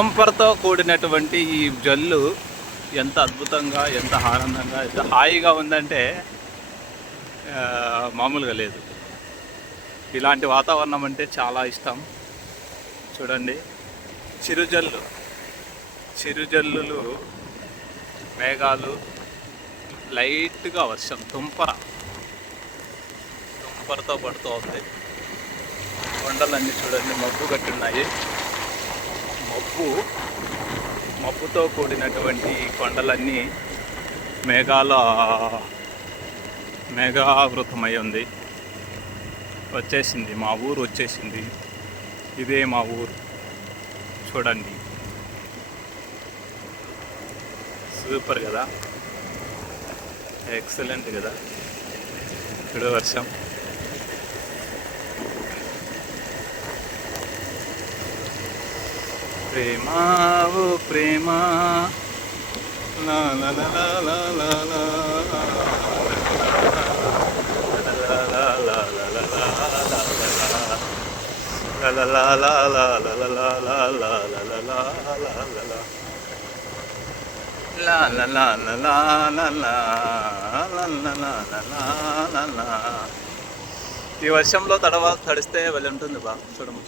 తుంపరతో కూడినటువంటి ఈ జల్లు ఎంత అద్భుతంగా, ఎంత ఆనందంగా, ఎంత హాయిగా ఉందంటే మామూలుగా లేదు. ఇలాంటి వాతావరణం అంటే చాలా ఇష్టం. చూడండి, చిరుజల్లులు, మేఘాలు, లైట్గా వర్షం, తుంపరతో పడుతూ ఉంది. కొండలన్నీ చూడండి మబ్బు కట్టున్నాయి. మబ్బుతో కూడినటువంటి కొండలన్నీ మేఘావృతమై ఉంది. వచ్చేసింది మా ఊరు, వచ్చేసింది. ఇదే మా ఊరు. చూడండి, సూపర్ కదా, ఎక్సలెంట్ కదా. ఇప్పుడు వర్షం, ప్రేమ ఓ ప్రేమ, లా లా లా లా లా లా ఈ వర్షంలో తడిస్తే వెళ్ళి ఉంటుంది బా. చూడము.